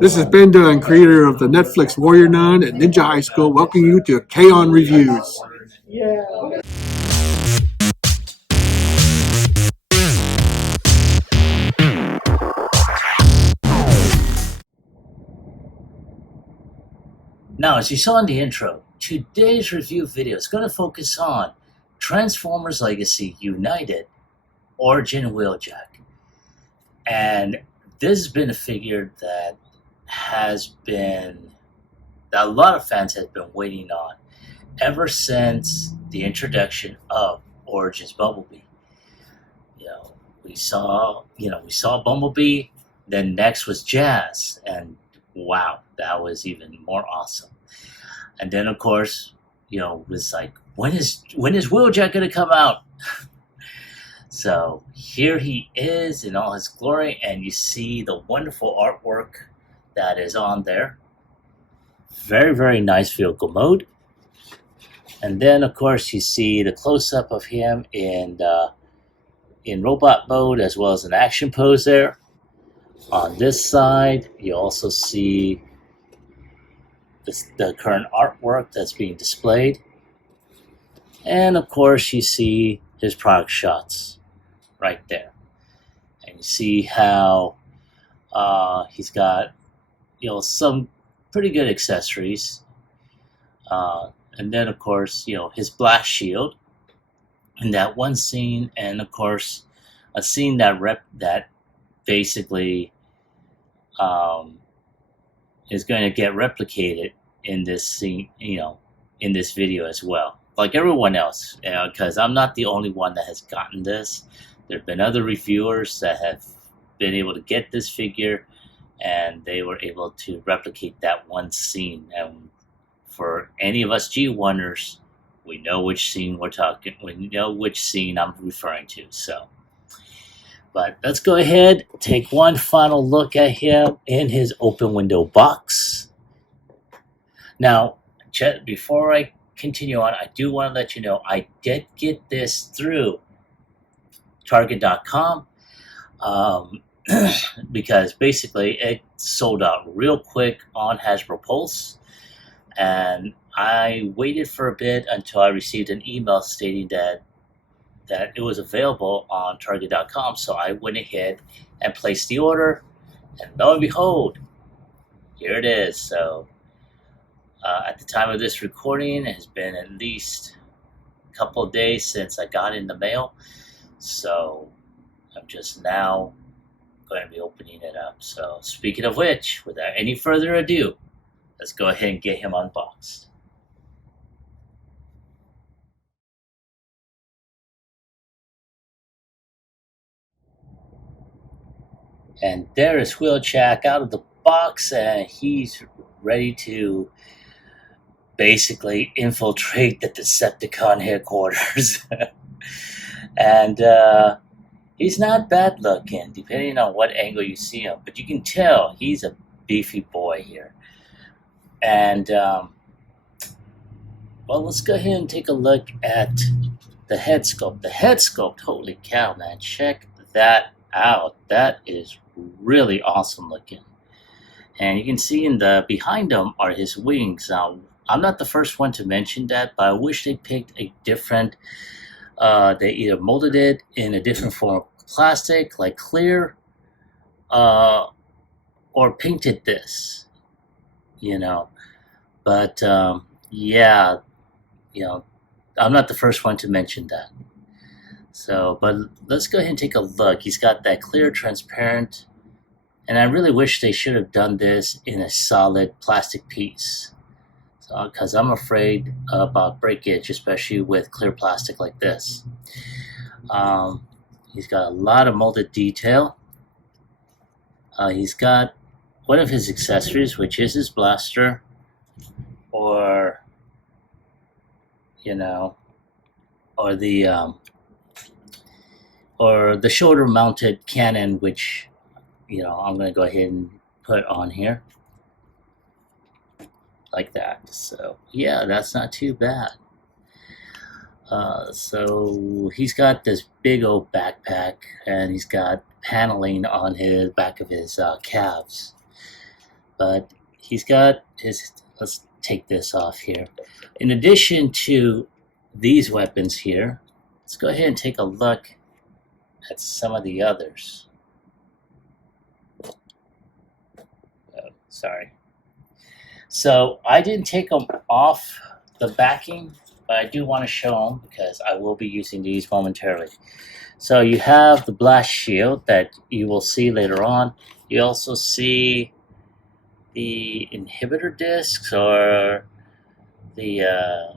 This is Ben Dunn, creator of the Netflix Warrior Nun at Ninja High School, welcoming you to Kaon Reviews. Now, as you saw in the intro, today's review video is going to focus on Transformers Legacy United Origin Wheeljack. And this has been a figure that a lot of fans have been waiting on ever since the introduction of Origins Bumblebee. We saw Bumblebee, then next was Jazz, and wow, that was even more awesome. And then of course, it was like, when is Wheeljack gonna come out? So here he is in all his glory, and you see the wonderful artwork that is on there. Very, very nice vehicle mode. And then of course you see the close-up of him in robot mode as well as an action pose there. On this side, you also see the current artwork that's being displayed. And of course, you see his product shots right there. And you see how he's got, some pretty good accessories. And then, of course, his blast shield. In that one scene, and of course, a scene that basically is going to get replicated in this scene, in this video as well, like everyone else, because I'm not the only one that has gotten this. There have been other reviewers that have been able to get this figure, and they were able to replicate that one scene. And for any of us G1ers, we know which scene we know which scene I'm referring to. So, but let's go ahead, take one final look at him in his open window box. Now, Chet, before I continue on, I do want to let you know I did get this through Target.com because basically it sold out real quick on Hasbro Pulse, and I waited for a bit until I received an email stating that it was available on Target.com. So I went ahead and placed the order, and lo and behold, here it is. So at the time of this recording, it has been at least a couple of days since I got it in the mail. So I'm just now going to be opening it up. So speaking of which, without any further ado, let's go ahead and get him unboxed. And there is Wheeljack out of the box, and he's ready to basically infiltrate the Decepticon headquarters. And he's not bad looking, depending on what angle you see him. But you can tell he's a beefy boy here. And, well, let's go ahead and take a look at the head sculpt. The head sculpt, holy cow, man. Check that out. That is really awesome looking. And you can see behind him are his wings. Now, I'm not the first one to mention that, but I wish they picked a different, they either molded it in a different form of plastic, like clear, or painted this, But, yeah, I'm not the first one to mention that. So, but let's go ahead and take a look. He's got that clear, transparent, and I really wish they should have done this in a solid plastic piece. So, because I'm afraid about breakage, especially with clear plastic like this. He's got a lot of molded detail. He's got one of his accessories, which is his blaster, or or the shoulder mounted cannon, which I'm going to go ahead and put on here like that. So yeah, that's not too bad. So he's got this big old backpack, and he's got paneling on his back of his calves. But he's got his. Let's take this off here. In addition to these weapons here, let's go ahead and take a look at some of the others. Oh, sorry. So I didn't take them off the backing, but I do want to show them because I will be using these momentarily. So you have the blast shield that you will see later on. You also see the inhibitor discs, or the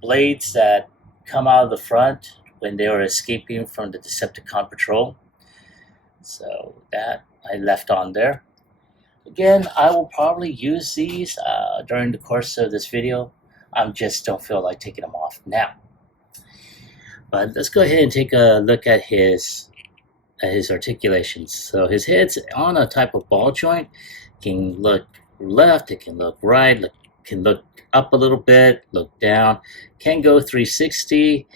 blades that come out of the front when they were escaping from the Decepticon patrol. So that I left on there. Again, I will probably use these during the course of this video. I just don't feel like taking them off now. But let's go ahead and take a look at his articulations. So his head's on a type of ball joint. It can look left, it can look right, can look up a little bit, look down, can go 360,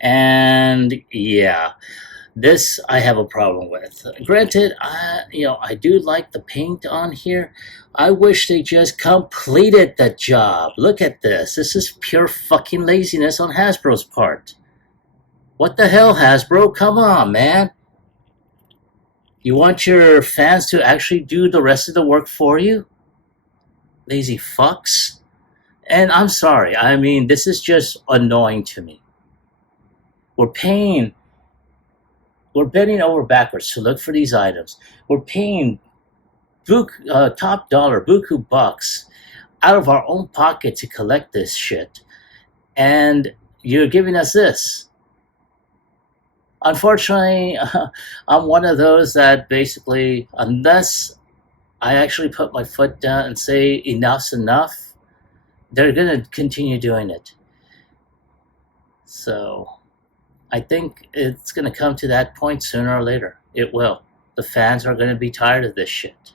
and yeah, this I have a problem with. Granted, I do like the paint on here. I wish they just completed the job. Look at this. This is pure fucking laziness on Hasbro's part. What the hell, Hasbro? Come on, man. You want your fans to actually do the rest of the work for you? Lazy fucks. And I'm sorry. I mean, this is just annoying to me. We're bending over backwards to look for these items. We're paying top dollar, buku bucks out of our own pocket to collect this shit. And you're giving us this. Unfortunately, I'm one of those that basically, unless I actually put my foot down and say enough's enough, they're going to continue doing it. So I think it's going to come to that point sooner or later. It will. The fans are going to be tired of this shit.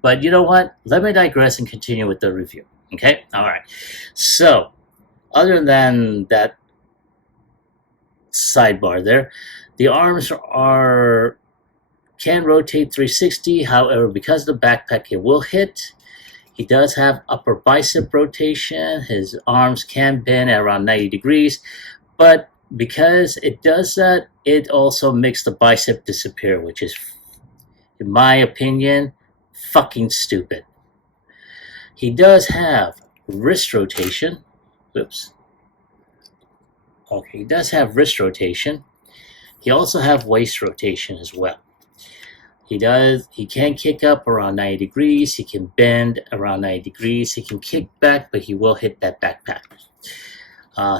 But you know what? Let me digress and continue with the review. Okay? All right. So, other than that sidebar there, the arms can rotate 360. However, because of the backpack, it will hit. He does have upper bicep rotation. His arms can bend at around 90 degrees. But because it does that, it also makes the bicep disappear, which is, in my opinion, fucking stupid. He does have wrist rotation. Oops. Okay, he does have wrist rotation. He also have waist rotation as well. He can kick up around 90 degrees. He can bend around 90 degrees. He can kick back, but he will hit that backpack.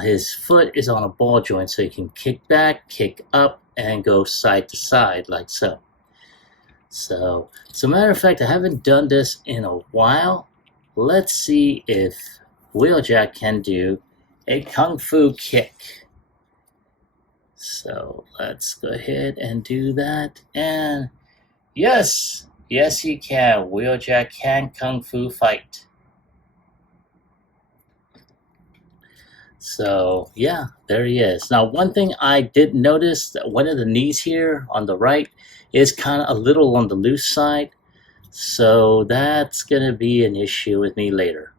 His foot is on a ball joint, so he can kick back, kick up, and go side to side like so. So, as a matter of fact, I haven't done this in a while. Let's see if Wheeljack can do a Kung Fu kick. So, let's go ahead and do that. And yes, he can. Wheeljack can Kung Fu fight. So, yeah, there he is. Now, one thing I did notice, that one of the knees here on the right is kind of a little on the loose side. So, that's going to be an issue with me later.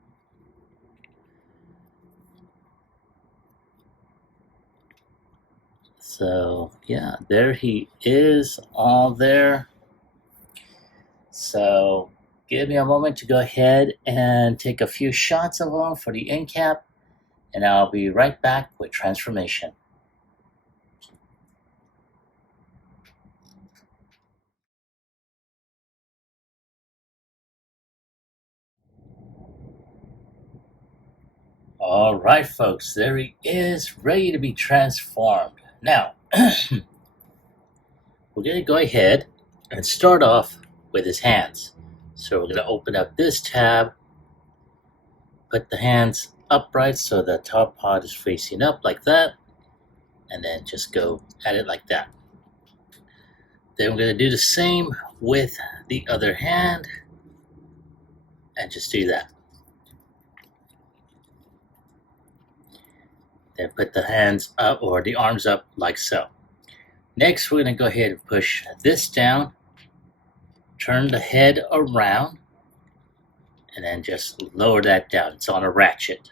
So, yeah, there he is, all there. So, give me a moment to go ahead and take a few shots of him for the end cap. And I'll be right back with transformation. All right, folks, there he is, ready to be transformed. Now, we're going to go ahead and start off with his hands. So we're going to open up this tab, put the hands upright so the top part is facing up like that, and then just go at it like that. Then we're going to do the same with the other hand, and just do that. Then put the hands up or the arms up like so. Next, we're going to go ahead and push this down, turn the head around, and then just lower that down. It's on a ratchet.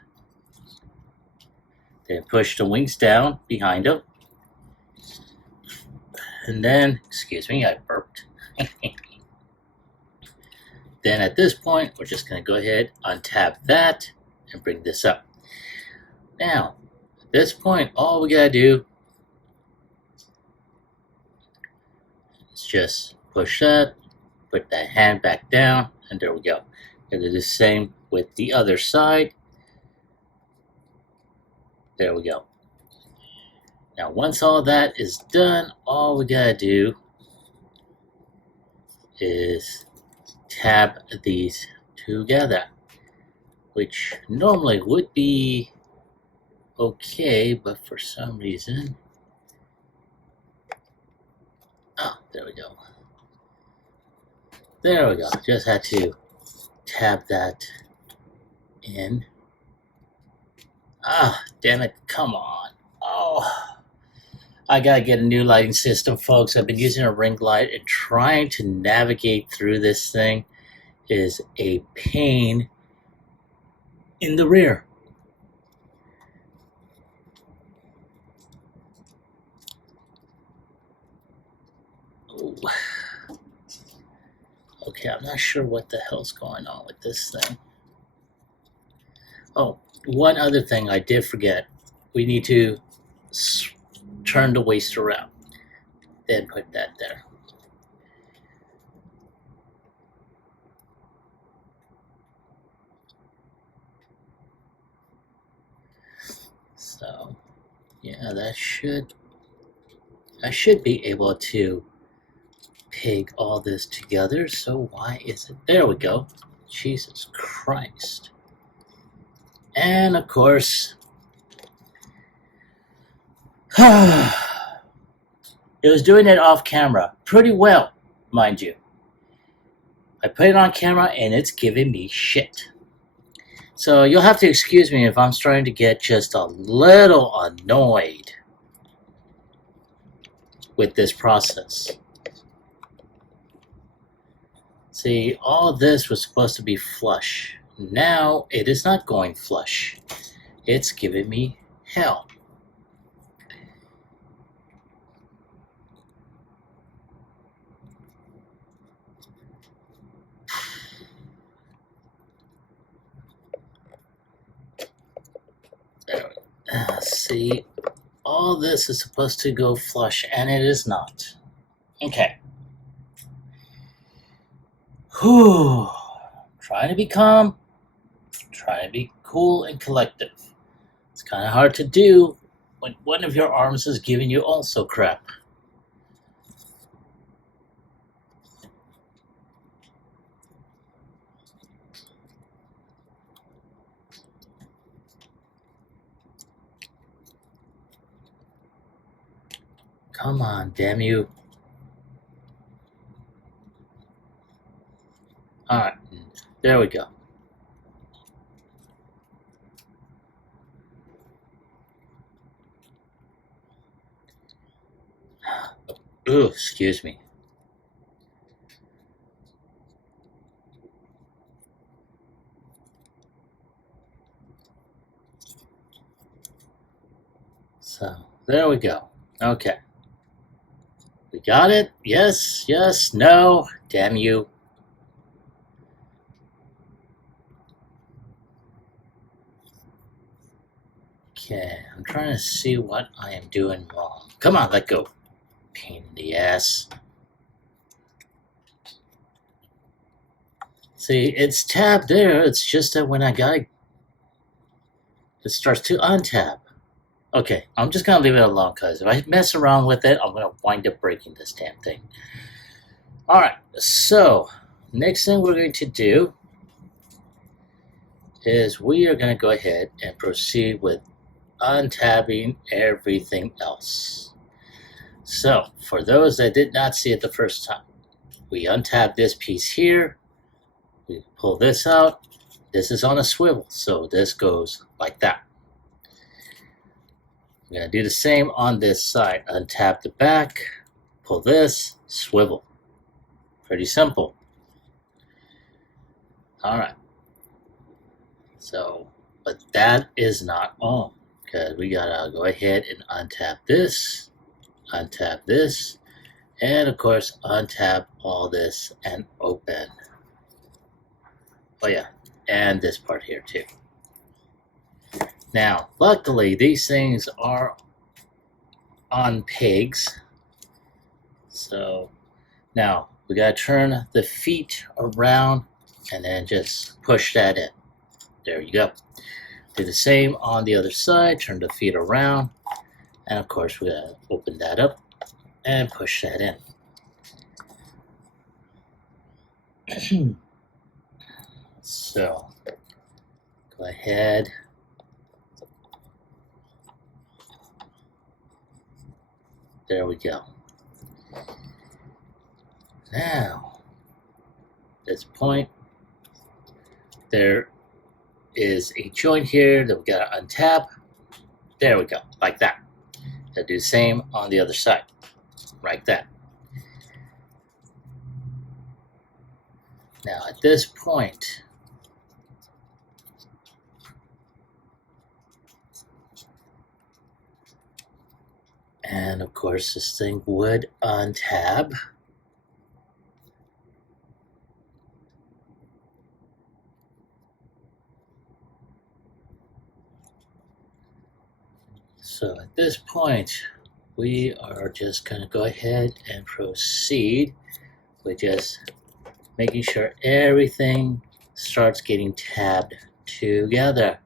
Then push the wings down behind them. And then, excuse me, I burped. Then at this point, we're just going to go ahead, untap that, and bring this up. Now, at this point, all we got to do is just push that, put that hand back down, and there we go. And do the same with the other side. There we go. Now, once all that is done, all we got to do is tab these together, which normally would be okay, but for some reason, there we go. There we go. Just had to tab that in. Damn it, come on. I gotta get a new lighting system, folks. I've been using a ring light, and trying to navigate through this thing is a pain in the rear. Ooh. Okay, I'm not sure what the hell's going on with this thing. Oh, one other thing I did forget. We need to turn the waist around. Then put that there. So, yeah, I should be able to peg all this together. So why is it? There we go. Jesus Christ. And of course, it was doing it off camera pretty well, mind you. I put it on camera and it's giving me shit. So you'll have to excuse me if I'm starting to get just a little annoyed with this process. See, all this was supposed to be flush. Now it is not going flush. It's giving me hell. See, all this is supposed to go flush, and it is not. Okay. Whew. Trying to be calm, trying to be cool and collective. It's kind of hard to do when one of your arms is giving you also crap. Come on, damn you. Alright, there we go. Ooh, excuse me. So, there we go. Okay. We got it? Yes, yes, no. Damn you. Okay, I'm trying to see what I am doing wrong. Come on, let go. Pain in the ass. See, it's tabbed there. It's just that when I got it, it starts to untab. Okay, I'm just gonna leave it alone because if I mess around with it, I'm gonna wind up breaking this damn thing. Alright, so next thing we're going to do is we are going to go ahead and proceed with untabbing everything else. So for those that did not see it the first time, we untab this piece here, we pull this out. This is on a swivel, so this goes like that. I'm going to do the same on this side. Untap the back, pull this, swivel. Pretty simple. Alright. So, but that is not all. Because we gotta go ahead and untap this, and of course untap all this and open. Oh yeah, and this part here too. Now, luckily these things are on pegs. So now we gotta turn the feet around and then just push that in. There you go. Do the same on the other side, turn the feet around, and of course we're gonna open that up and push that in. So go ahead. There we go. Now, this point, there is a joint here that we gotta untap. There we go, like that. Gotta do the same on the other side, like that. Now, at this point, and of course, this thing would untab. So at this point, we are just going to go ahead and proceed with just making sure everything starts getting tabbed together.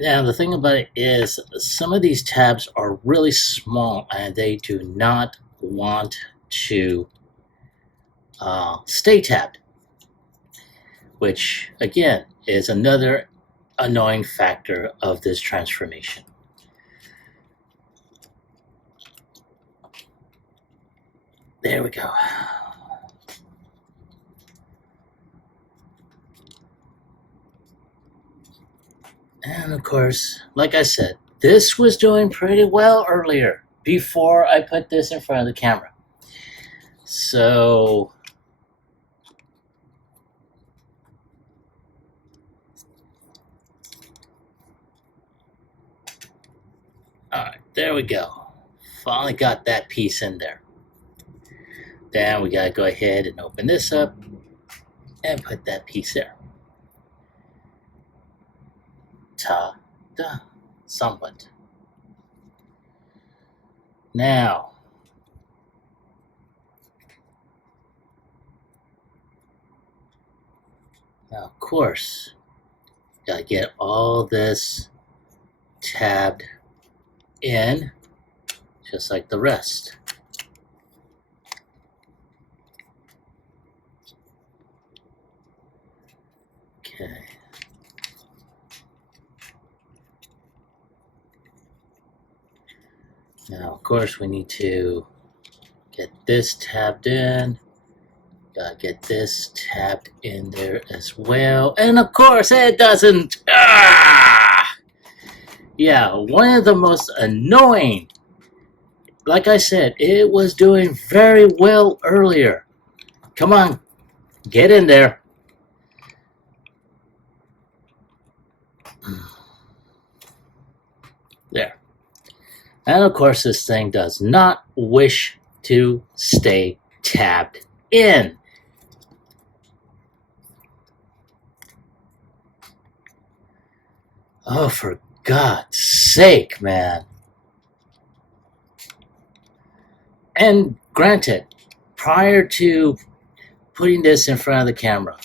Now, the thing about it is some of these tabs are really small and they do not want to stay tabbed, which again is another annoying factor of this transformation. There we go. And of course, like I said, this was doing pretty well earlier before I put this in front of the camera. So alright, there we go. Finally got that piece in there. Then we gotta go ahead and open this up and put that piece there. Ta-da, somewhat. Now, of course, gotta get all this tabbed in, just like the rest. Okay. Now, of course, we need to get this tabbed in. Gotta get this tabbed in there as well. And of course, it doesn't. Ah! Yeah, one of the most annoying. Like I said, it was doing very well earlier. Come on, get in there. There. And of course, this thing does not wish to stay tabbed in. Oh, for God's sake, man. And granted, prior to putting this in front of the camera,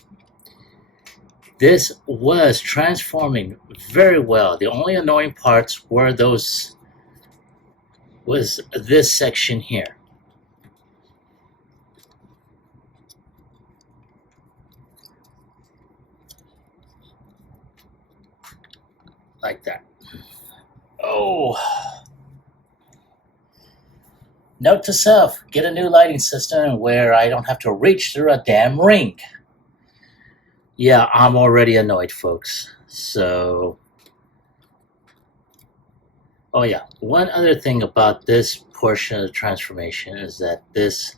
this was transforming very well. The only annoying parts were this section here. Like that. Oh. Note to self, get a new lighting system where I don't have to reach through a damn ring. Yeah, I'm already annoyed, folks. So, oh yeah, one other thing about this portion of the transformation is that this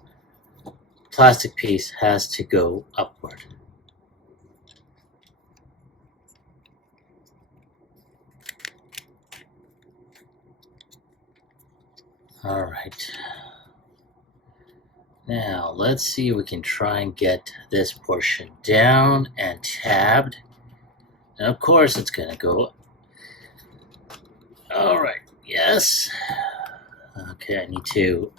plastic piece has to go upward. All right. Now, let's see if we can try and get this portion down and tabbed. And of course, it's going to go. All right, yes. Okay, I need to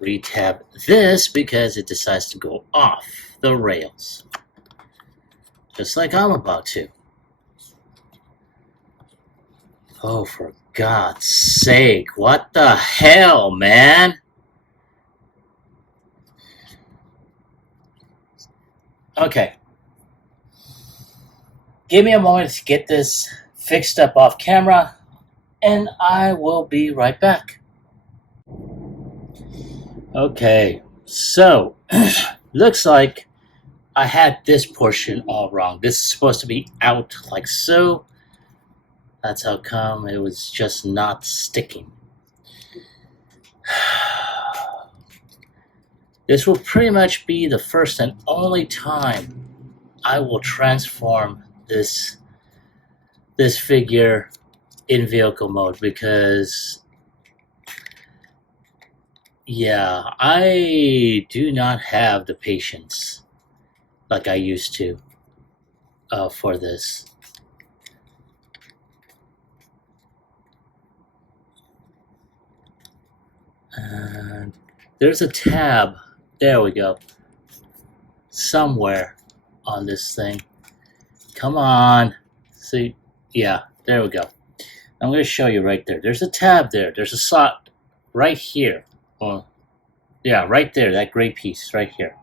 retab this because it decides to go off the rails. Just like I'm about to. Oh, for God's sake, what the hell, man? Okay. Give me a moment to get this fixed up off camera, and I will be right back. Okay, so looks like I had this portion all wrong. This is supposed to be out like so. That's how come it was just not sticking. This will pretty much be the first and only time I will transform this figure in vehicle mode because yeah, I do not have the patience like I used to for this. And there's a tab. There we go. Somewhere on this thing. Come on. See? Yeah, there we go. I'm going to show you right there. There's a tab there. There's a slot right here. Oh, yeah, right there. That gray piece right here.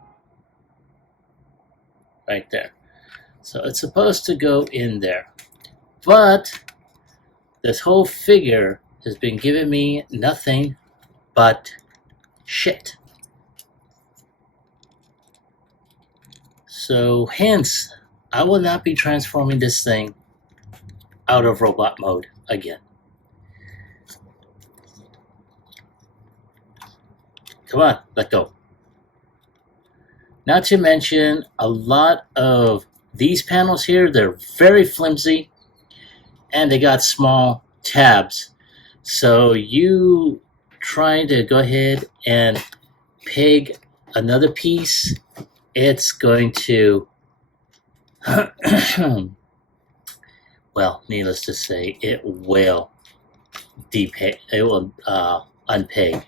Right there. So it's supposed to go in there. But this whole figure has been giving me nothing but shit. So hence, I will not be transforming this thing out of robot mode again. Come on, let go. Not to mention, a lot of these panels here, they're very flimsy and they got small tabs. So you trying to go ahead and peg another piece, it's going to, well, needless to say, it will unpeg.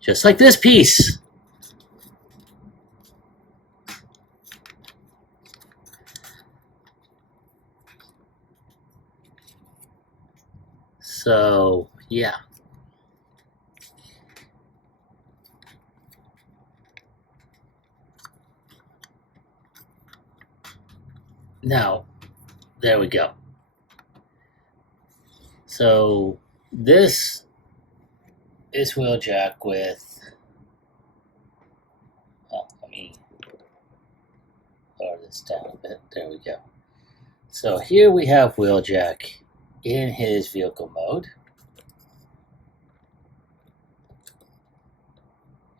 Just like this piece. So, yeah. Now, there we go. So, this is Wheeljack with, well, let me lower this down a bit. There we go. So here we have Wheeljack in his vehicle mode.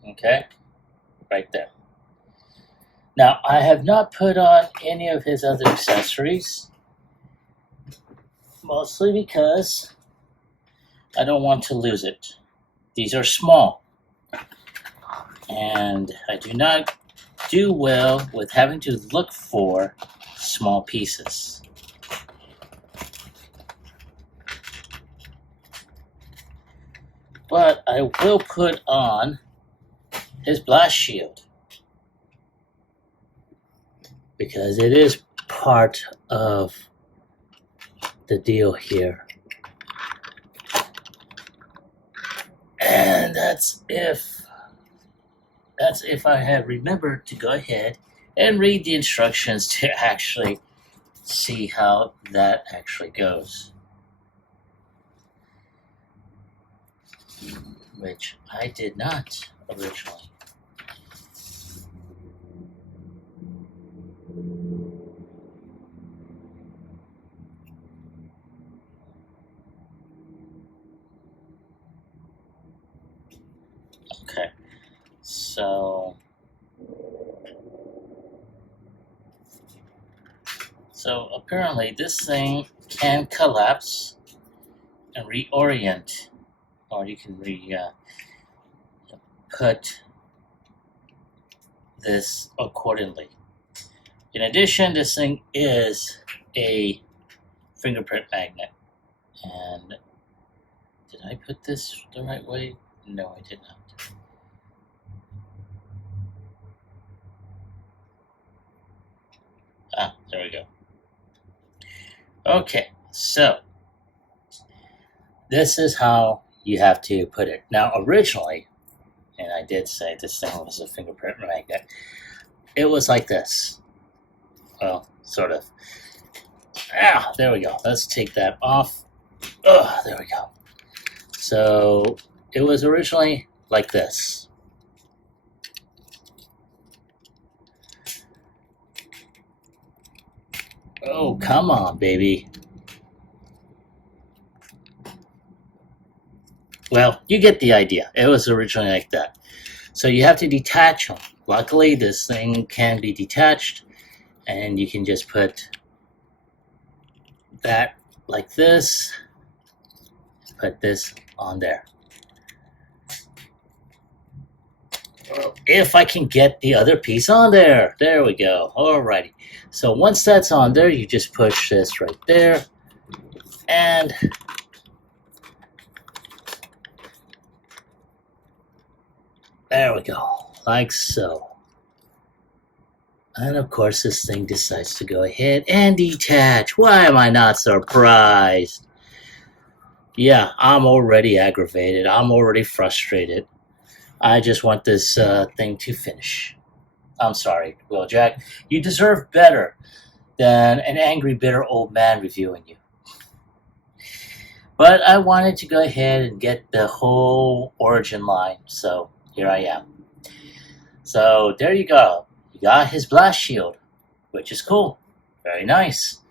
Okay, right there. Now, I have not put on any of his other accessories, mostly because I don't want to lose it. These are small, and I do not do well with having to look for small pieces. But I will put on his blast shield because it is part of the deal here. And that's if I had remembered to go ahead and read the instructions to actually see how that actually goes. Which I did not originally. Okay, so apparently this thing can collapse and reorient, or you can put this accordingly. In addition, this thing is a fingerprint magnet. And did I put this the right way? No, I did not. Ah, there we go. Okay, so this is how you have to put it. Now, originally, and I did say this thing was a fingerprint magnet, it was like this. Well, sort of. Ah, there we go. Let's take that off. Oh, there we go. So it was originally like this. Oh, come on, baby. Well, you get the idea. It was originally like that. So you have to detach them. Luckily, this thing can be detached, and you can just put that like this, put this on there. If I can get the other piece on there. There we go. Alrighty. So once that's on there, you just push this right there, and there we go, like so. And of course, this thing decides to go ahead and detach. Why am I not surprised? Yeah, I'm already aggravated. I'm already frustrated. I just want this thing to finish. I'm sorry, Wheeljack. You deserve better than an angry, bitter old man reviewing you. But I wanted to go ahead and get the whole origin line, so here I am. So there you go. You got his blast shield, which is cool. Very nice.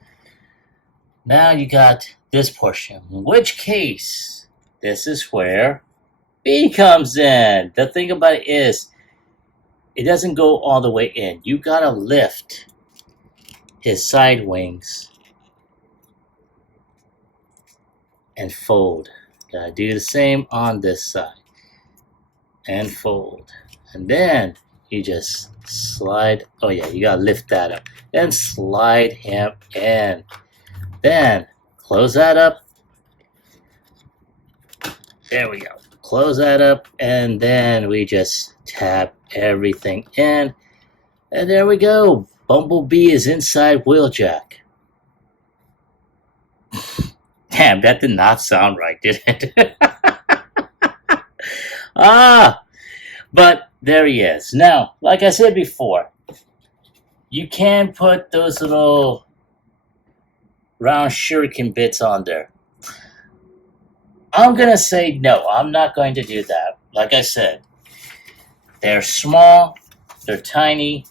Now you got this portion, in which case, this is where B comes in. The thing about it is, it doesn't go all the way in. You gotta lift his side wings and fold. Gotta do the same on this side. And fold. And then you just slide. Oh yeah, you gotta lift that up. Then slide him in. Then close that up. There we go. Close that up, and then we just tap everything in. And there we go. Bumblebee is inside Wheeljack. Damn, that did not sound right, did it? But there he is. Now, like I said before, you can put those little round shuriken bits on there. I'm gonna say no. I'm not going to do that. Like I said, they're small, they're tiny,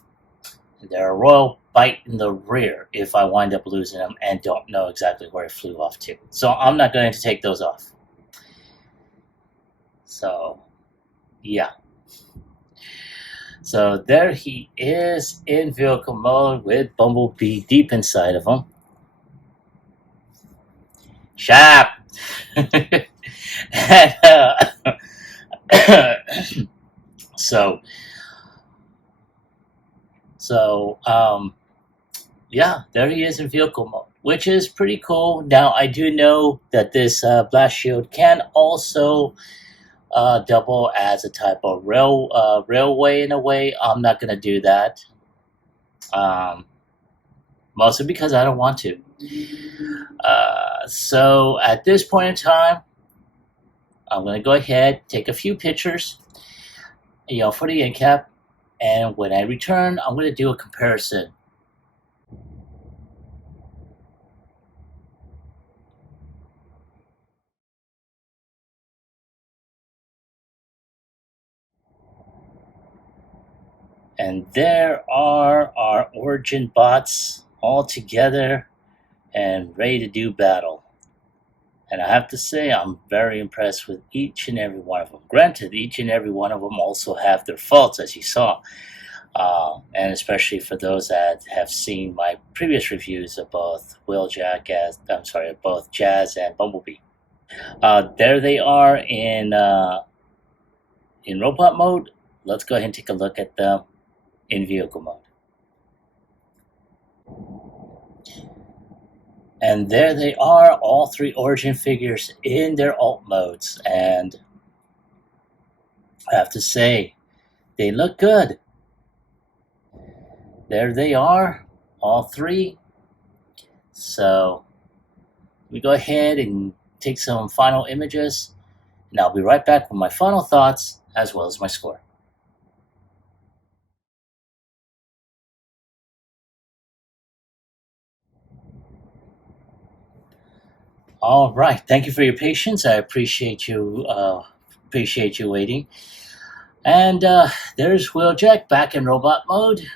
they're a royal bite in the rear if I wind up losing them and don't know exactly where it flew off to. So I'm not going to take those off. So, yeah. So there he is in vehicle mode with Bumblebee deep inside of him. Sharp! And, so, yeah, there he is in vehicle mode, which is pretty cool. Now, I do know that this blast shield can also double as a type of railway in a way. I'm not going to do that. Mostly because I don't want to. So at this point in time, I'm going to go ahead, take a few pictures, for the end cap, and when I return, I'm going to do a comparison. And there are our origin bots all together and ready to do battle. And I have to say, I'm very impressed with each and every one of them. Granted, each and every one of them also have their faults, as you saw. And especially for those that have seen my previous reviews of both of both Jazz and Bumblebee. There they are in robot mode. Let's go ahead and take a look at them in vehicle mode. And there they are, all three Origin figures in their alt modes. And I have to say, they look good. There they are, all three. So we go ahead and take some final images, and I'll be right back with my final thoughts as well as my score. All right, thank you for your patience. I appreciate you waiting. And there's Wheeljack back in robot mode,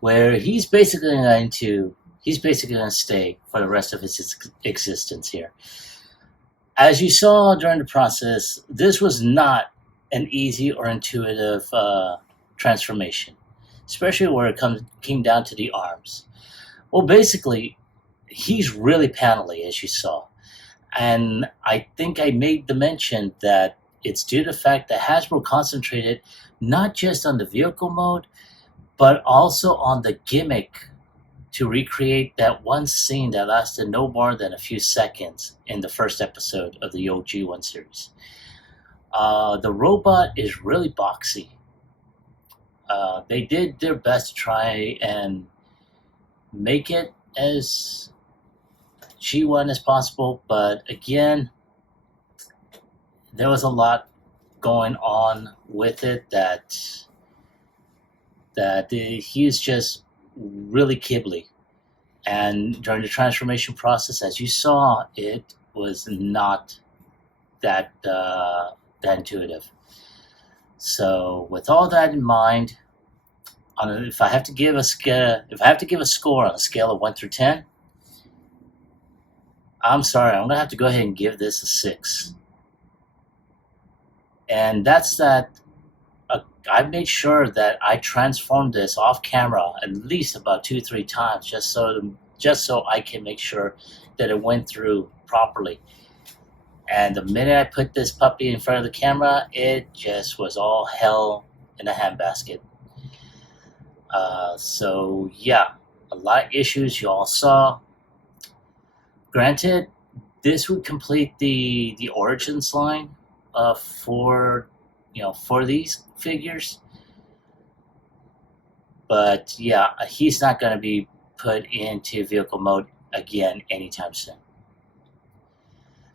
where he's basically going to stay for the rest of his existence here. As you saw during the process, this was not an easy or intuitive transformation, especially where it came down to the arms. Well, basically, he's really panely, as you saw. And I think I made the mention that it's due to the fact that Hasbro concentrated not just on the vehicle mode, but also on the gimmick to recreate that one scene that lasted no more than a few seconds in the first episode of the OG1 series. The robot is really boxy. They did their best to try and make it as G1 as possible, but again, there was a lot going on with it that he's just really kibbly. And during the transformation process, as you saw, it was not that intuitive. So with all that in mind, if I have to give a score on a scale of 1 through 10, I'm sorry, I'm gonna have to go ahead and give this a 6. And that's that. I made sure that I transformed this off camera at least about 2-3 times, just so I can make sure that it went through properly. And the minute I put this puppy in front of the camera, it just was all hell in a handbasket. So yeah, a lot of issues you all saw. Granted, this would complete the Origins line for these figures, but yeah, he's not going to be put into vehicle mode again anytime soon.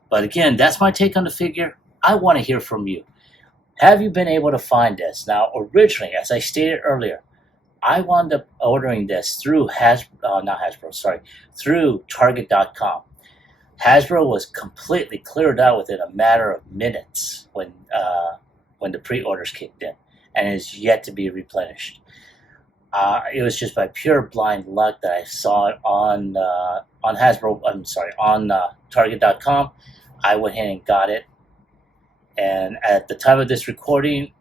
But again, that's my take on the figure. I want to hear from you. Have you been able to find this? Now, originally, as I stated earlier, I wound up ordering this through through Target.com. Hasbro was completely cleared out within a matter of minutes when the pre-orders kicked in, and is yet to be replenished. It was just by pure blind luck that I saw it on Target.com. I went ahead and got it, and at the time of this recording,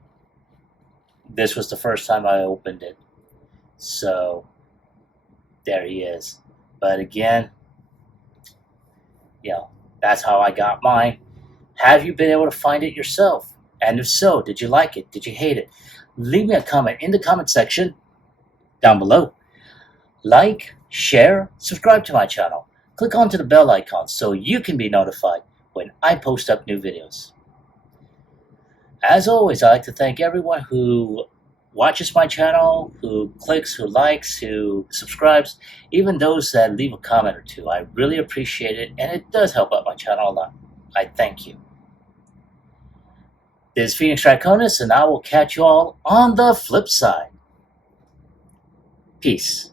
this was the first time I opened it. So there he is. But again, that's how I got mine. Have you been able to find it yourself? And if so, did you like it? Did you hate it? Leave me a comment in the comment section down below. Like, share, subscribe to my channel. Click onto the bell icon so you can be notified when I post up new videos. As always, I'd like to thank everyone who watches my channel, who clicks, who likes, who subscribes, even those that leave a comment or two. I really appreciate it, and it does help out my channel a lot. I thank you. This is Phoenix Draconis, and I will catch you all on the flip side. Peace.